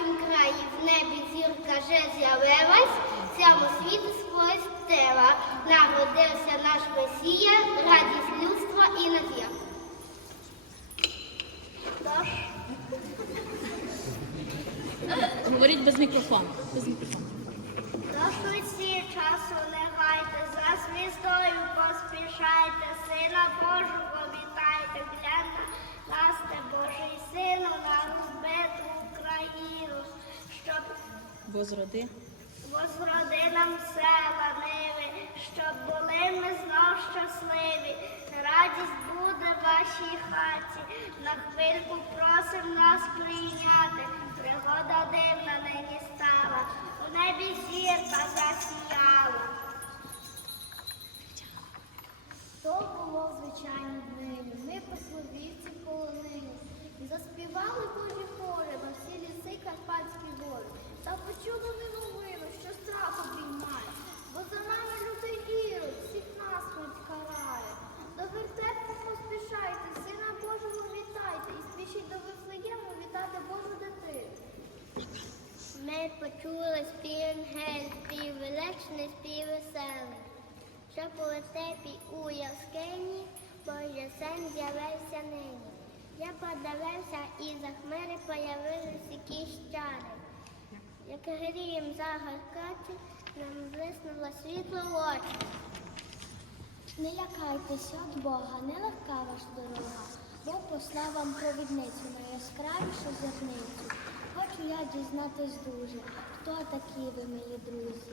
нашім краї в небі зірка вже з'явилась, цьому світу сплестила. Народився наш Месія, радість людства і надія. Говоріть без мікрофону. Без мікрофону. Тож усі часу не гайте, за звіздою поспішайте, Сина Божого вітайте, гляньте, насте Божий Сину на розбиту Україну, Возроди. возроди нам села ниви, щоб були ми знов щасливі. Радість буде в вашій хаті, на хвильку просим нас прийняти. Пригода дивна нині стала, у небі зірка засіяла. То було звичайно днини, ми по полонили. І заспівали Божі хори на всі ліси Карпатські гори. Почули ми новину, що страх обіймає, бо за нами лютий ірод, всіх нас хоч карає. До вертепу поспішайте, сина Божого вітайте, і спішіть до Вифлеєму вітати Божу дитину. Ми почули спів ангель, спів величний, спів веселий. Що по степі у яскині, Божий син з'явився нині. Я подивився, і за хмари появились якісь чари. Як грім загоркати, нам блиснуло світло в очі. Не лякайтеся від Бога, не легка ваша дорога, бо послав вам провідницю на яскравішу зерницю. Хочу я дізнатись дуже, хто такі ви, милі друзі.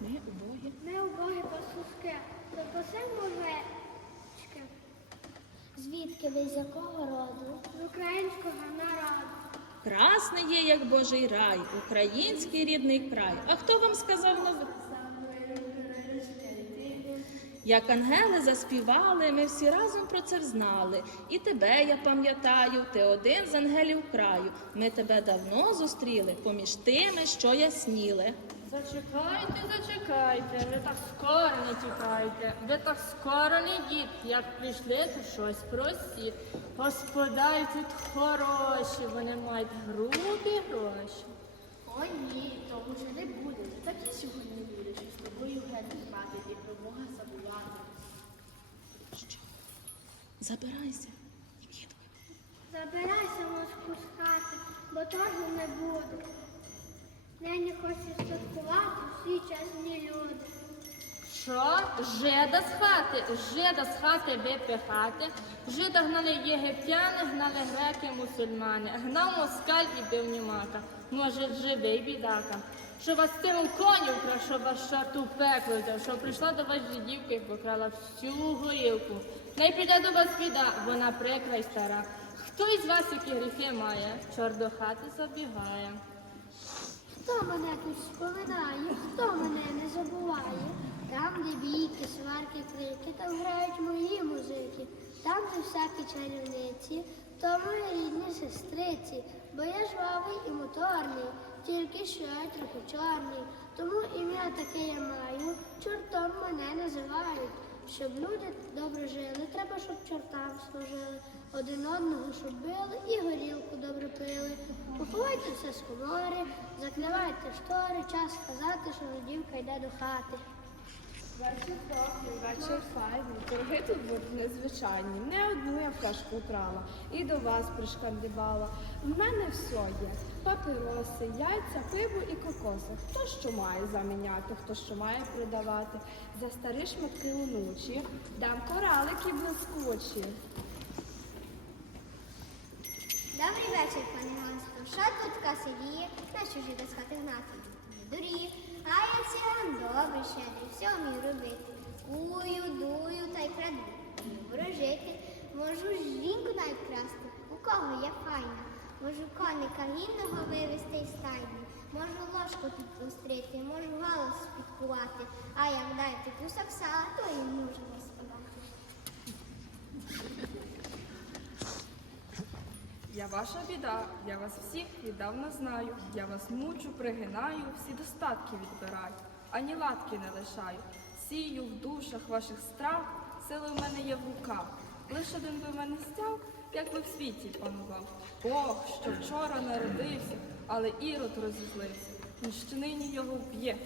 Ми убогі. Ми убогі пастушки, то посимо овечки Звідки ви з якого роду? з українського народу. Красний є, як Божий рай, український рідний край. А хто вам сказав новину? Як ангели заспівали, ми всі разом про це взнали. І тебе я пам'ятаю, ти один з ангелів краю. Ми тебе давно зустріли, поміж тими, що ясніли. Зачекайте, зачекайте, ви так скоро не тікайте, ви так скоро не йдіть, як прийшли, то щось просіть. Господарі тут хороші, вони мають грубі гроші. О, ні, того вже не буде. Так і сьогодні буде, що з тобою геть спати і про Бога забувати. Що? Забирайся. Нікітко. Забирайся мошку з хати, бо торгу не буду. Нині хочу святкувати всі чесні люди. Що? Жида з хати, жида з хати випихати. Жида гнали єгиптяни, гнали греки, мусульмани. Гнав москаль і бив німака. Може, живий бідака. Що вас цим коню вкрав, що вас чорту в пекло взяв, що прийшла до вас жидівка і покрала всю горілку. Не піде до вас біда, вона прикра й стара. Хто із вас які гріхи має, чорт до хати забігає. Хто мене тут споминає, хто мене не забуває? Там, де бійки, сварки, крики, там грають мої музики, там, де всякі чарівниці, то мої рідні сестриці, бо я жвавий і моторний, тільки що я трохи чорний. Тому ім'я таке я маю, чортом мене називають. Щоб люди добре жили, треба, щоб чортам служили, один одного, били і горілку добре пили. Все з комори, закривайте штори, час сказати, що дівка йде до хати. Вечір добрий, вечір файний. Торги тут будуть незвичайні. Не одну я флешку украла і до вас пришкандибала. В мене все є: папіроси, яйця, пиво і кокоси. Хто що має заміняти, хто що має продавати. За старі шматки лунучі дам коралики блискучі. Добрий вечір, пане Ганську. Що тут касидіє? На що жити з хати гнати? Не дуріє. А я ціган добрий, щедрий, все вмію робити. Кую, дую та й краду. Добре жити. Можу жінку навіть красти. У кого я файна. Можу коника гінного вивезти із стайні. Можу ложку тут пострити, можу голос підкувати. А як дайте кусок сала, то і можу розпадати. Я ваша біда, я вас всіх віддавна знаю. Я вас мучу, пригинаю, всі достатки відбираю, ані латки не лишаю. Сію в душах ваших страх, сили в мене є в руках. Лиш один би мене стяг, як би в світі панував. Бог, що вчора народився, але ірод розізлився, він ще нині його вб'є.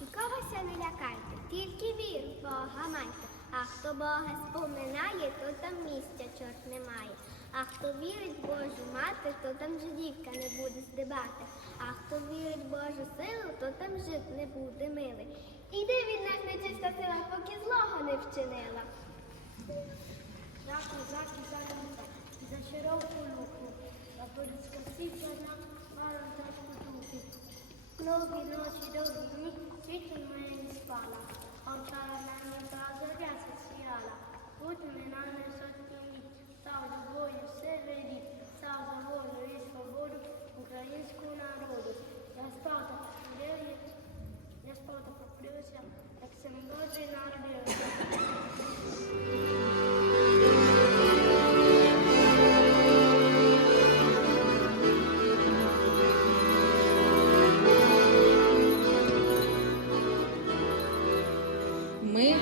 Нікогося не лякайте, тільки віру в Бога майте. А хто Бога споминає, то там місця чорт немає. А хто вірить Божу мати, то там жидівка не буде здибати. А хто вірить Божу силу, то там жит не буде милий. Іди від нас нечиста сила, поки злого не вчинила. Заки, заки, заки, за широку руку, а порідська сіця нам мала тачку духи. Многі ночі довгі дні, Ми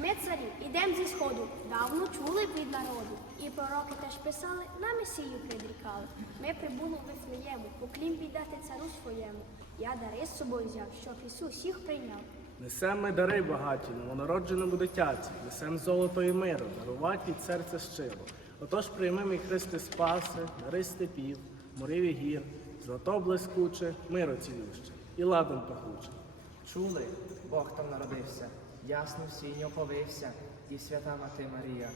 Ми царі, ідемо зі сходу, давно чули від народу. І пророки теж писали, на Месію предрікали. Ми прибули в Вифлеєму, поклін віддати цару своєму. Я дари з собою взяв, щоб Ісус всіх прийняв. Несем ми дари багаті, новонародженому дитяці, несем золото і миру, дарувати від серця щиро. Отож прийми мій Христе спаси, дари степів, морів і гір, злато блискуче, миро цілюще і ладом пахуче. Чули, Бог там народився, ясно в сінь оповився, і свята мати Марія.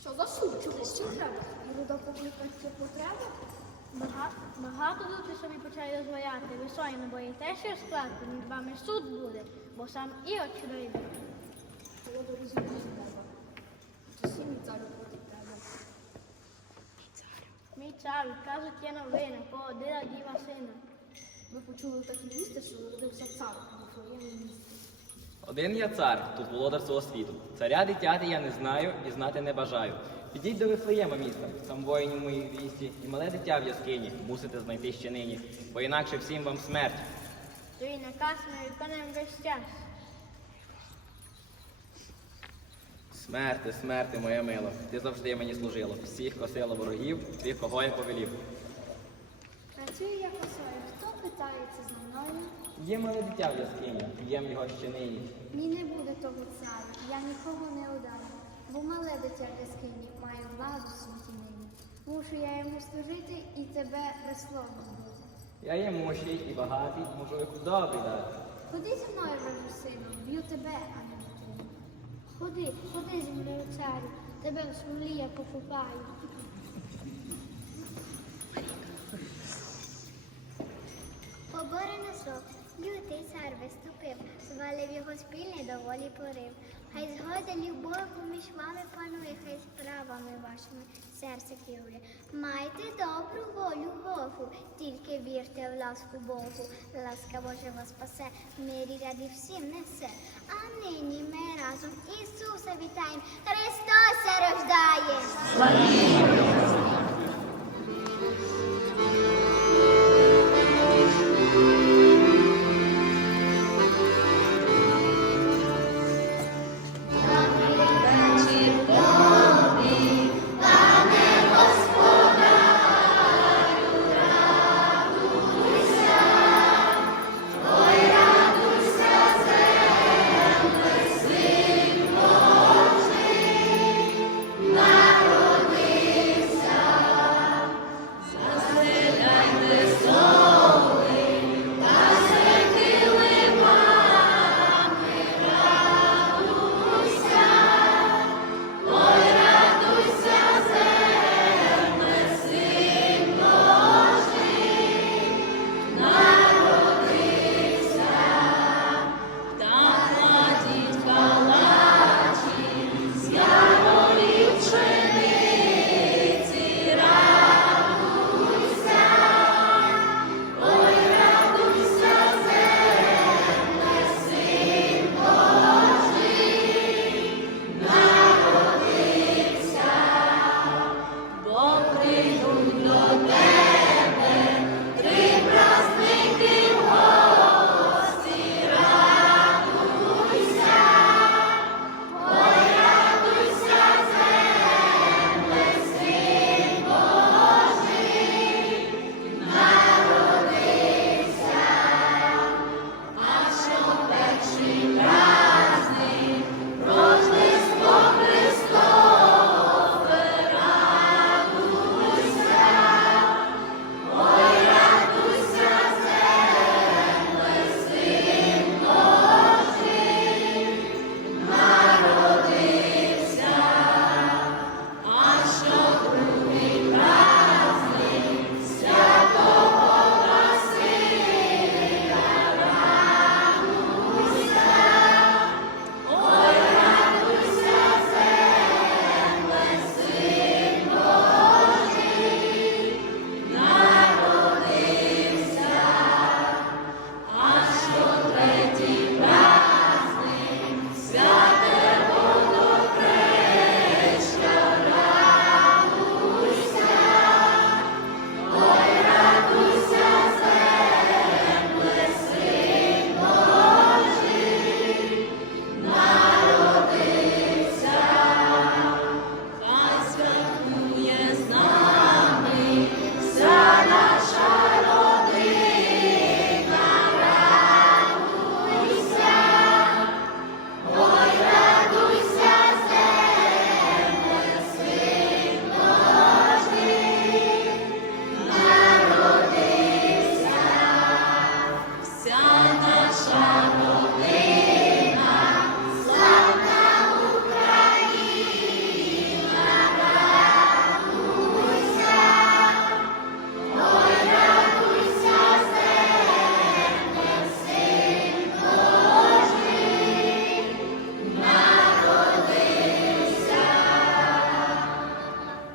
Що за суд? Чого що треба? Ірода покликати це потреба? Багато, багато тут собі почали дозволяти. Ви що, і не боїтеся скласти? Між вами суд буде, бо сам Ірод чудовий. Воду розуміти треба. Це сім'ї царю. Мій царю, кажуть, є новина, породила діва сина. Ви почули такі вісти, що народився цар у своєму місті. Один я цар, тут володар цього світу. Царя дитяти я не знаю і знати не бажаю. Підіть до Вифлеєма міста, там воїнів моїх вісті, і мале дитя в яскині мусите знайти ще нині, бо інакше всім вам смерть. Твій наказ ми виконуємо весь час. Смерти, смерти, моя мила, ти завжди мені служила. Всіх косила ворогів, тих, кого я повелів. Працюю я косою. Хто питається за мною? Є мале дитя в яскині, б'єм його ще нині. Ні, не буде того царю. Я нікого не ударю, бо мале дитя в яскині має владу світі нині. Мушу я йому служити і тебе безсловно бути. Я є мощий і багатий, можу їх добрий дати. Ходи зі мною, вражу сину, б'ю тебе, а не дитину. Ходи, ходи зі мною, царю, тебе в смолі я покупаю. Поборений срок, лютий цар виступив, звалив його спільний доволі порив. Хай згода любов поміж вами панує, хай справами вашими серце керує. Майте добру волю Богу, тільки вірте в ласку Богу. Ласка Божа вас спасе, в мирі раді всім несе. Разом Ісуса вітаємо, Христос рождає!